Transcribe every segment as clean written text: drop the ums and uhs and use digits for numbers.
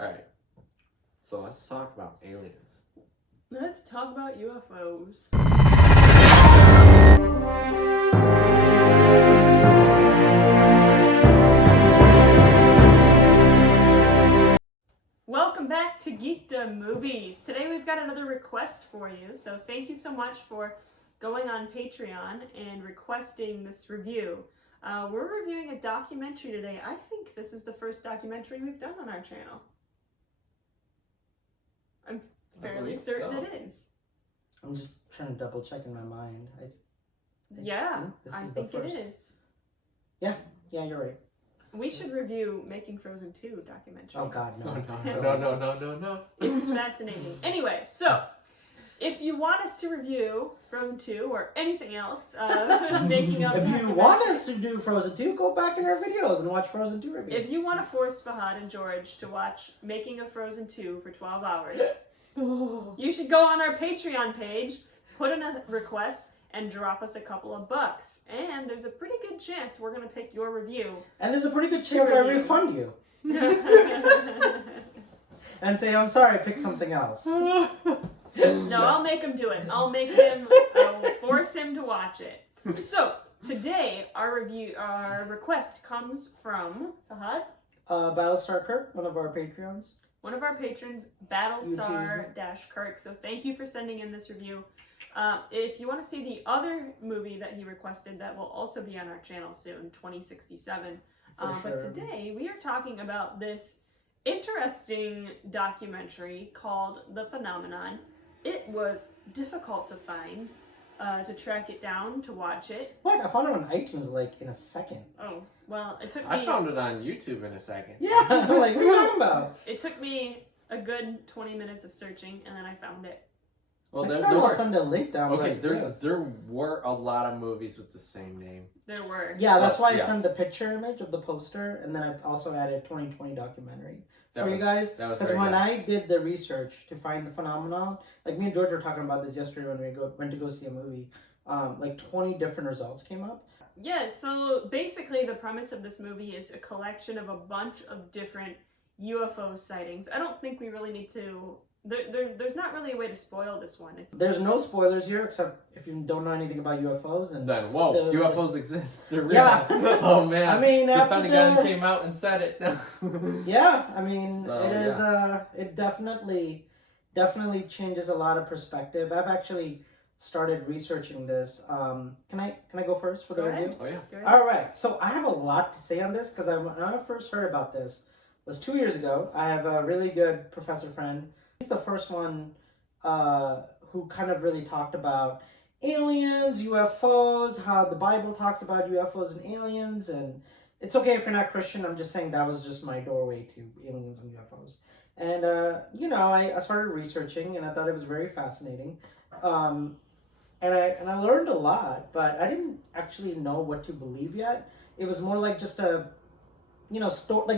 Alright. So let's talk about aliens. Let's talk about UFOs. Welcome back to Geekdom Movies. Today we've got another request for you, so thank you so much for going on Patreon and requesting this review. We're reviewing a documentary today. I think this is the first documentary we've done on our channel. I'm fairly certain it is. I'm just trying to double check in my mind. I think it is. Yeah, you're right. We should review Making Frozen 2 documentary. Oh God, no. No. It's fascinating. Anyway, so if you want us to review Frozen 2 or anything else, making up. If you want us to do Frozen 2, go back in our videos and watch Frozen 2 review. If you want to force Fahad and George to watch Making of Frozen 2 for 12 hours, you should go on our Patreon page, put in a request, and drop us a couple of bucks. And there's a pretty good chance we're going to pick your review. And there's a pretty good chance I refund you. And say, I'm sorry, pick something else. No, I'll make him do it. I'll force him to watch it. So, today, our request comes from Fahad. Battlestar Kirk, one of our Patreons. One of our patrons, Battlestar-Kirk. So thank you for sending in this review. If you want to see the other movie that he requested, that will also be on our channel soon, 2067. But today we are talking about this interesting documentary called The Phenomenon. It was difficult to find, to track it down, to watch it. What? I found it on iTunes like in a second. Oh, well, it took me... I found it on YouTube in a second. Yeah, like, what are you talking about? It took me a good 20 minutes of searching, and then I found it. Well, I'll send a link down. Okay, there were a lot of movies with the same name. There were. Yeah, that's why I sent the picture image of the poster, and then I also added 2020 documentary for you guys. Because when I did the research to find The Phenomenon, like me and George were talking about this yesterday when we went to go see a movie, like 20 different results came up. Yeah, so basically the premise of this movie is a collection of a bunch of different UFO sightings. I don't think we really need to... There's not really a way to spoil this one. There's no spoilers here, except if you don't know anything about UFOs. And then, UFOs exist. They're real. Yeah. Oh, man. I mean, the Pentagon came out and said it. Yeah, I mean, it definitely changes a lot of perspective. I've actually started researching this. Can I go first for the review? Oh, yeah. All right. So I have a lot to say on this because when I first heard about this was 2 years ago. I have a really good professor friend. He's the first one who kind of really talked about aliens, UFOs, how the Bible talks about UFOs and aliens. And it's okay if you're not Christian. I'm just saying that was just my doorway to aliens and UFOs. And, I started researching and I thought it was very fascinating. And I learned a lot, but I didn't actually know what to believe yet. It was more like just like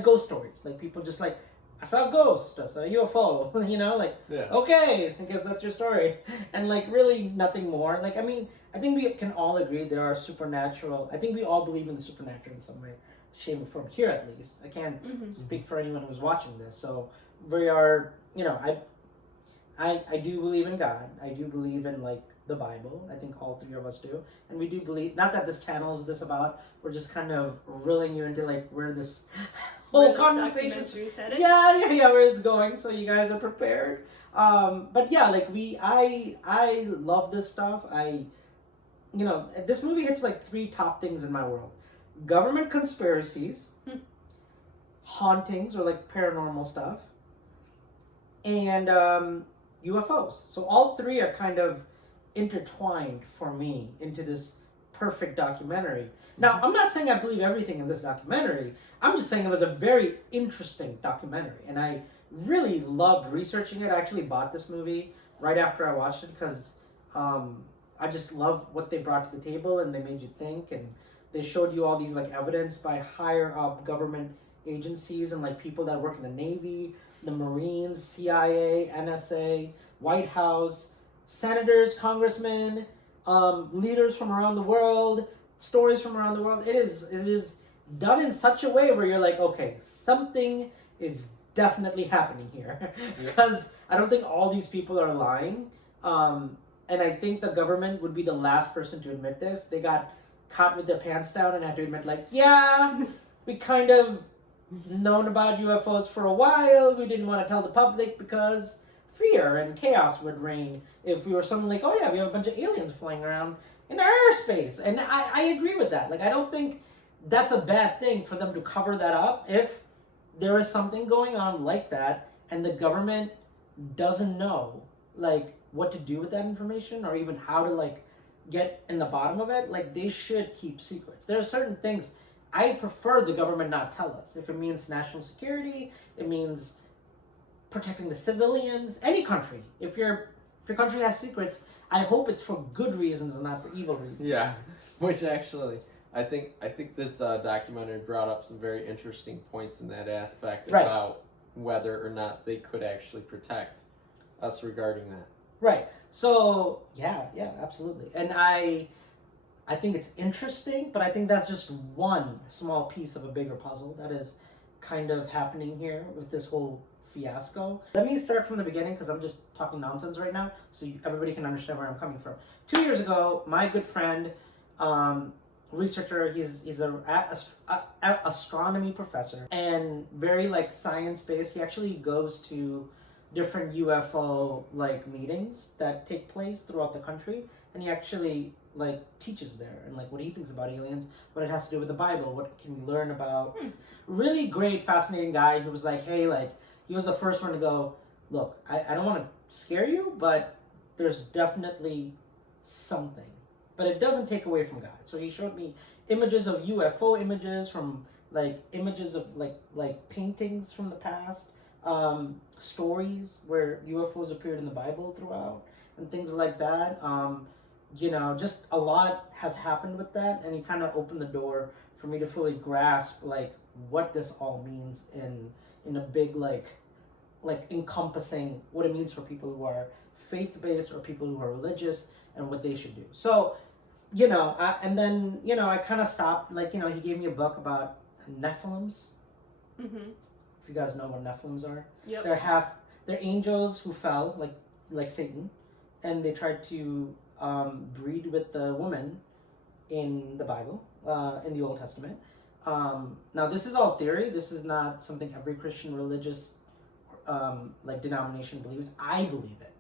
ghost stories. Like people just like, I saw a ghost, I saw a UFO, okay, I guess that's your story. And like really nothing more. Like, I mean, I think we can all agree there are supernatural. I think we all believe in the supernatural in some way, shape, or form, here at least. I can't speak for anyone who's watching this. So we are, I do believe in God. I do believe in like the Bible. I think all three of us do. And we do believe, not that this channel is this about, we're just kind of reeling you into like where this whole conversation is headed. Yeah, where it's going, so you guys are prepared. But yeah, like I love this stuff. This movie hits like three top things in my world: government conspiracies, hauntings or like paranormal stuff, and UFOs. So all three are kind of intertwined for me into this perfect documentary. Now, I'm not saying I believe everything in this documentary. I'm just saying it was a very interesting documentary, and I really loved researching it. I actually bought this movie right after I watched it because I just love what they brought to the table, and they made you think, and they showed you all these like evidence by higher up government agencies and like people that work in the Navy, the Marines, CIA, NSA, White House, senators, congressmen, leaders from around the world, stories from around the world. It is done in such a way where you're like, okay, something is definitely happening here because I don't think all these people are lying. And I think the government would be the last person to admit this. They got caught with their pants down and had to admit, like, yeah, we kind of known about UFOs for a while. We didn't want to tell the public because fear and chaos would reign if we were suddenly like, oh yeah, we have a bunch of aliens flying around in our airspace. And I agree with that. Like, I don't think that's a bad thing for them to cover that up if there is something going on like that and the government doesn't know, like, what to do with that information or even how to, like, get in the bottom of it. Like, they should keep secrets. There are certain things I prefer the government not tell us. If it means national security, it means protecting the civilians, any country. If your country has secrets, I hope it's for good reasons and not for evil reasons. Yeah, which actually, I think this documentary brought up some very interesting points in that aspect about whether or not they could actually protect us regarding that. Right. So yeah, absolutely. And I think it's interesting, but I think that's just one small piece of a bigger puzzle that is kind of happening here with this whole fiasco. Let me start from the beginning because I'm just talking nonsense right now, so everybody can understand where I'm coming from. 2 years ago, my good friend, researcher, he's a astronomy professor and very like science based. He actually goes to different UFO like meetings that take place throughout the country, and he actually like teaches there and like what he thinks about aliens, what it has to do with the Bible, what can we learn about. Really great, fascinating guy. He was like, hey, like, he was the first one to go, look, I don't want to scare you, but there's definitely something, but it doesn't take away from God. So he showed me images of UFO images from like images of like paintings from the past, stories where UFOs appeared in the Bible throughout and things like that. Just a lot has happened with that, and he kind of opened the door for me to fully grasp like what this all means in a big like encompassing what it means for people who are faith-based or people who are religious and what they should do. So, I kind of stopped, like, he gave me a book about Nephilims. Mm-hmm. If you guys know what Nephilims are. Yep. They're angels who fell, like Satan, and they tried to breed with the woman in the Bible, in the Old Testament. Now, this is all theory. This is not something every Christian religious denomination believes. I believe it.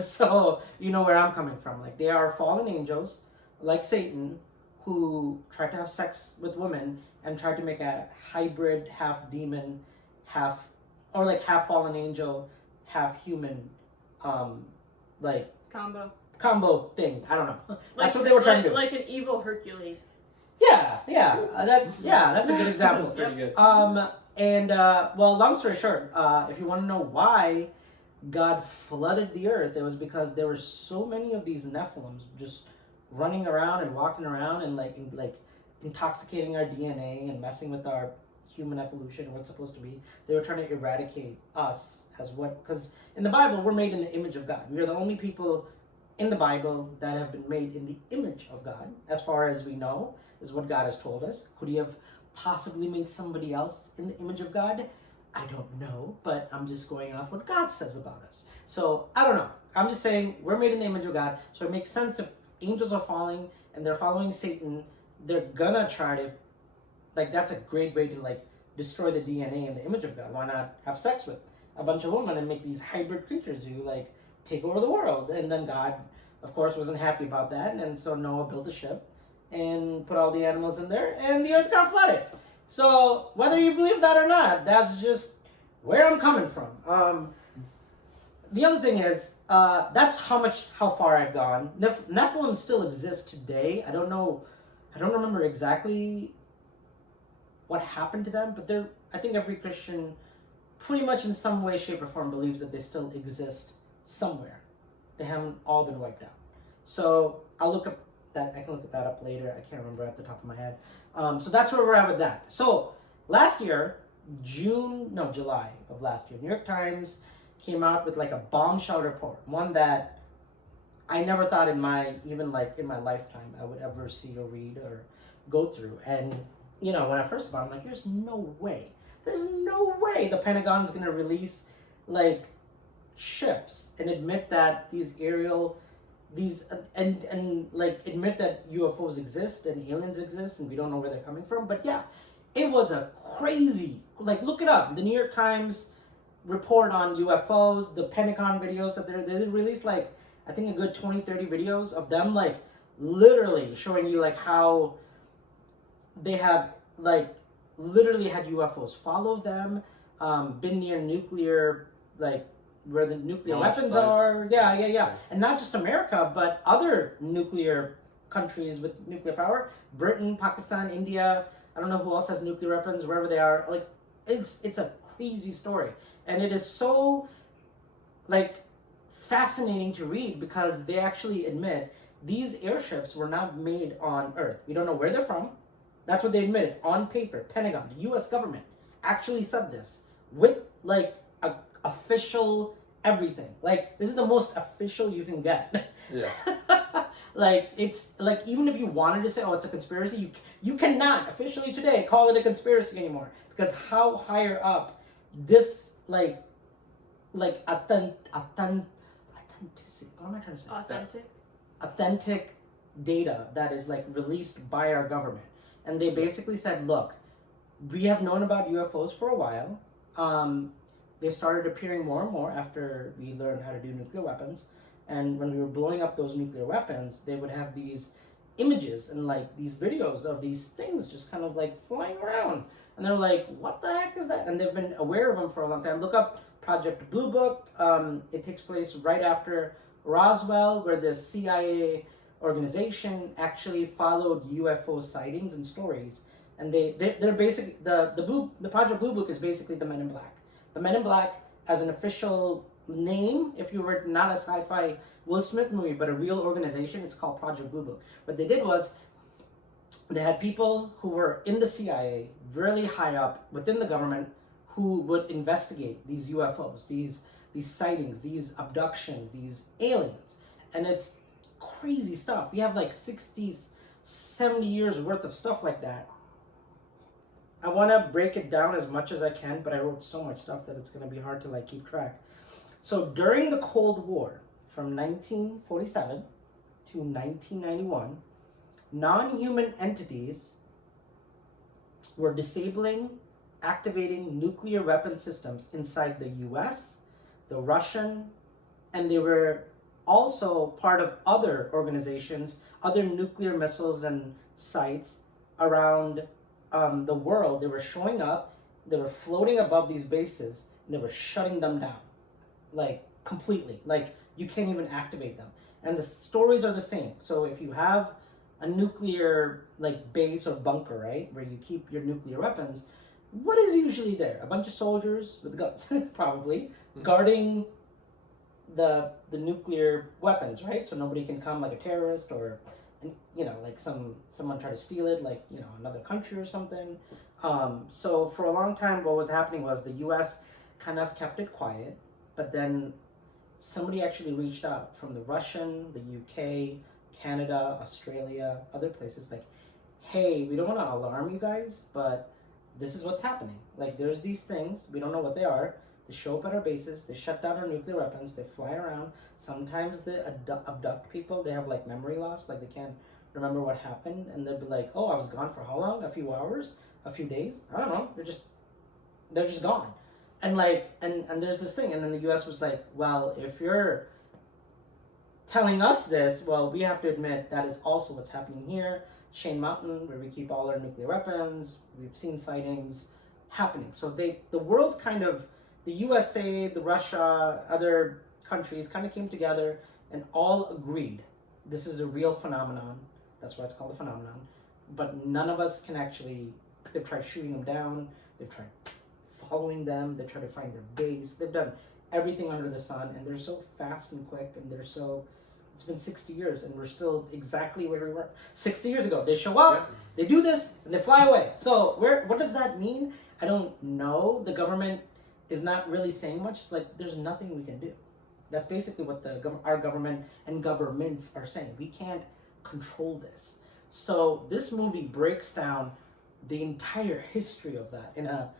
So, you know where I'm coming from. Like, they are fallen angels, like Satan, who tried to have sex with women and tried to make a hybrid, half demon, half fallen angel, half human, combo thing. I don't know. That's what they were trying to do. Like an evil Hercules. That's a good example. That's pretty good. Long story short, if you want to know why God flooded the earth, it was because there were so many of these Nephilims just running around and walking around and like intoxicating our DNA and messing with our human evolution and what's supposed to be. They were trying to eradicate us because in the Bible we're made in the image of God. We are the only people in the Bible that have been made in the image of God, as far as we know, is what God has told us. Could he have possibly made somebody else in the image of God? I don't know, but I'm just going off what God says about us. So, I don't know. I'm just saying we're made in the image of God, so it makes sense if angels are falling and they're following Satan, they're gonna try to, that's a great way to, destroy the DNA in the image of God. Why not have sex with a bunch of women and make these hybrid creatures who, take over the world? And then God, of course, wasn't happy about that, and so Noah built a ship and put all the animals in there, and the earth got flooded. So, whether you believe that or not, that's just where I'm coming from. The other thing is, that's how far I've gone. Nephilim still exist today. I don't remember exactly what happened to them, but I think every Christian pretty much in some way, shape, or form believes that they still exist somewhere. They haven't all been wiped out. So I'll look up that. I can look that up later. I can't remember at the top of my head. So that's where we're at with that. So last year, July of last year, New York Times came out with a bombshell report, one that I never thought in my lifetime I would ever see or read or go through. And when I first saw it, I'm like, there's no way there's no way the Pentagon's going to release like ships and admit that these aerial and like admit that UFOs exist and aliens exist and we don't know where they're coming from. But yeah, it was a crazy, like, look it up, the New York Times report on UFOs, the Pentagon videos that they released, like I think a good 20-30 videos of them like literally showing you like how they have like literally had UFOs follow them, been near nuclear, like where the nuclear weapons are. Yeah. And not just America, but other nuclear countries with nuclear power. Britain, Pakistan, India. I don't know who else has nuclear weapons, wherever they are. Like, it's a crazy story. And it is so, like, fascinating to read because they actually admit these airships were not made on Earth. We don't know where they're from. That's what they admitted on paper. Pentagon, the U.S. government actually said this with, like, official everything. Like, this is the most official you can get. Yeah. Like, it's like, even if you wanted to say, oh, it's a conspiracy, you cannot officially today call it a conspiracy anymore because how higher up this like authentic, what am I trying to say? Authentic data that is like released by our government. And they basically said, look, we have known about UFOs for a while. They started appearing more and more after we learned how to do nuclear weapons. And when we were blowing up those nuclear weapons, they would have these images and like these videos of these things just kind of like flying around. And they're like, what the heck is that? And they've been aware of them for a long time. Look up Project Blue Book. It takes place right after Roswell, where the CIA organization actually followed UFO sightings and stories. And they're basically, the Project Blue Book is basically the Men in Black. The Men in Black, as an official name, if you were not a sci-fi Will Smith movie, but a real organization, it's called Project Blue Book. What they did was, they had people who were in the CIA, really high up within the government, who would investigate these UFOs, these sightings, these abductions, these aliens. And it's crazy stuff. We have like 60, 70 years worth of stuff like that. I want to break it down as much as I can, but I wrote so much stuff that it's going to be hard to like keep track. So during the Cold War, from 1947 to 1991, non-human entities were disabling, activating nuclear weapon systems inside the US, the Russian, and they were also part of other organizations, other nuclear missiles and sites around the world. They were showing up, they were floating above these bases, and they were shutting them down, like completely. Like, you can't even activate them. And the stories are the same. So if you have a nuclear like base or bunker, right, where you keep your nuclear weapons, what is usually there? A bunch of soldiers with guns, probably, guarding the nuclear weapons, right? So nobody can come like a terrorist or, you know, like someone try to steal it, like, you know, another country or something. So for a long time, what was happening was the U.S. kind of kept it quiet, but then somebody actually reached out from the Russian, the UK, Canada, Australia, other places, like, hey, we don't want to alarm you guys, but this is what's happening. Like, there's these things, we don't know what they are. They show up at our bases, they shut down our nuclear weapons, they fly around. Sometimes they abduct people, they have like memory loss, like they can't remember what happened, and they'll be like, oh, I was gone for how long? A few hours? A few days? I don't know. They're just gone. And like, and there's this thing, and then the US was like, well, if you're telling us this, well, we have to admit that is also what's happening here. Shane Mountain, where we keep all our nuclear weapons, we've seen sightings happening. So the world kind of, the USA, the Russia, other countries kind of came together and all agreed this is a real phenomenon. That's why it's called a phenomenon. But none of us can actually, they've tried shooting them down, they've tried following them, they try to find their base, they've done everything under the sun, and they're so fast and quick, and they're so, it's been 60 years, and we're still exactly where we were 60 years ago. They show up, they do this, and they fly away. So what does that mean? I don't know. The government is not really saying much. It's like, there's nothing we can do. That's basically what our government and governments are saying. We can't control this. So this movie breaks down the entire history of that in a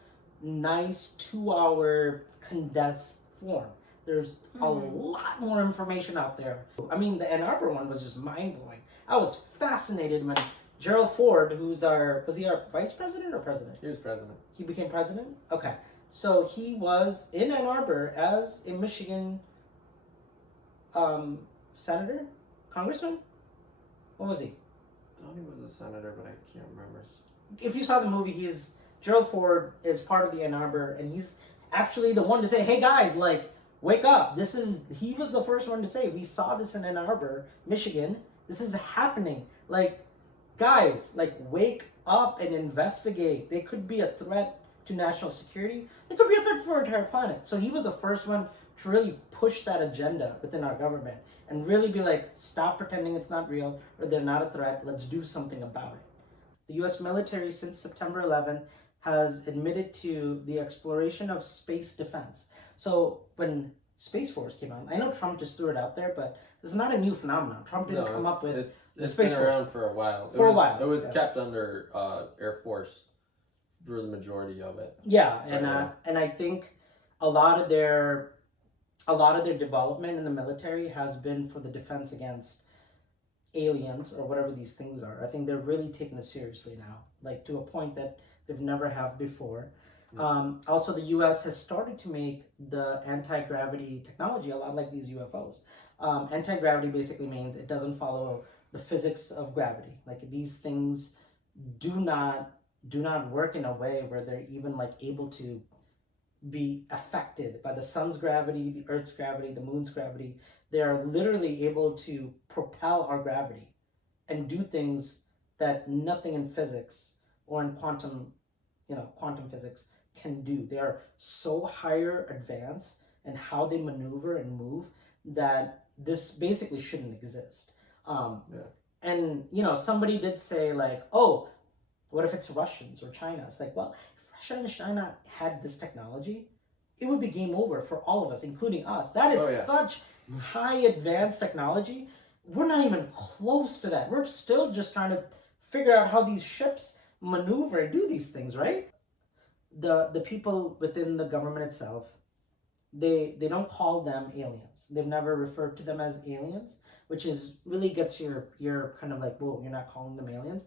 nice 2-hour condensed form. There's a lot more information out there. I mean, the Ann Arbor one was just mind-blowing. I was fascinated when Gerald Ford, was he our vice president or president? He was president. He became president? Okay. So he was in Ann Arbor as a Michigan senator? Congressman? What was he? I thought he was a senator, but I can't remember. If you saw the movie, Gerald Ford is part of the Ann Arbor, and he's actually the one to say, hey guys, like, wake up. He was the first one to say, we saw this in Ann Arbor, Michigan. This is happening. Like, guys, like, wake up and investigate. They could be a threat to national security. They could be a threat for our entire planet. So he was the first one to really push that agenda within our government and really be like, stop pretending it's not real or they're not a threat. Let's do something about it. The U.S. military, since September 11th, has admitted to the exploration of space defense. So when Space Force came out, I know Trump just threw it out there, but this is not a new phenomenon. Trump didn't come up with it's Space been Force around for a while. It was kept under Air Force for the majority of it. Yeah, and I think a lot of their development in the military has been for the defense against aliens or whatever these things are. I think they're really taking it seriously now, like to a point that they've never have before. Also, the U.S. has started to make the anti-gravity technology a lot like these UFOs. Anti-gravity basically means it doesn't follow the physics of gravity. Like, these things do not work in a way where they're even like able to be affected by the sun's gravity, the earth's gravity, the moon's gravity. They are literally able to propel our gravity and do things that nothing in physics or in quantum physics can do. They are so higher advanced in how they maneuver and move that this basically shouldn't exist. And somebody did say like, oh, what if it's Russians or China? It's like, well, if Russia and China had this technology, it would be game over for all of us, including us. That is such high advanced technology. We're not even close to that. We're still just trying to figure out how these ships maneuver and do these things, right? The people within the government itself, they don't call them aliens. They've never referred to them as aliens, which is really gets your kind of like, whoa, you're not calling them aliens.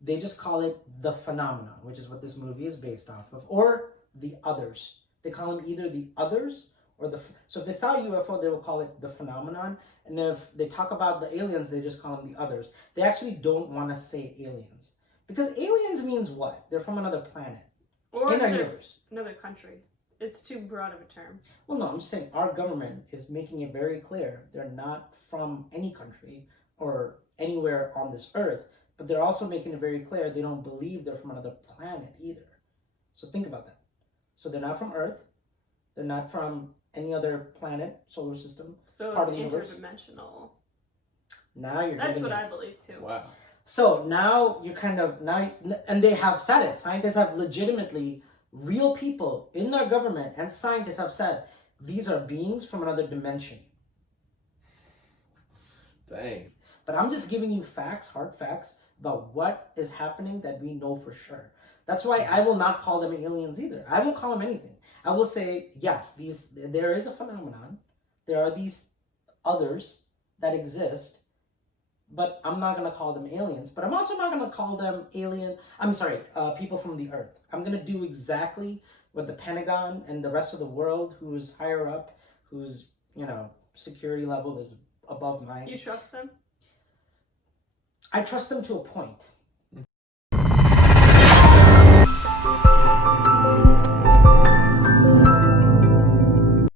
They just call it the phenomenon, which is what this movie is based off of, or the others. They call them either the others or so if they saw a UFO, they will call it the phenomenon. And if they talk about the aliens, they just call them the others. They actually don't want to say aliens. Because aliens means what? They're from another planet. Or in our universe. Another country. It's too broad of a term. Well, no, I'm just saying our government is making it very clear they're not from any country or anywhere on this earth. But they're also making it very clear they don't believe they're from another planet either. So think about that. So they're not from Earth. They're not from any other planet, solar system, so part it's of the universe. Interdimensional. Now you're That's what it. I believe too. Wow. So now you're and they have said it. Scientists have legitimately, real people in their government and scientists have said, these are beings from another dimension. Dang. But I'm just giving you facts, hard facts, about what is happening that we know for sure. That's why I will not call them aliens either. I won't call them anything. I will say, yes, there is a phenomenon. There are these others that exist, but I'm not going to call them aliens. But I'm also not going to call them people from the Earth. I'm going to do exactly what the Pentagon and the rest of the world, who's higher up, whose security level is above mine. You trust them? I trust them to a point.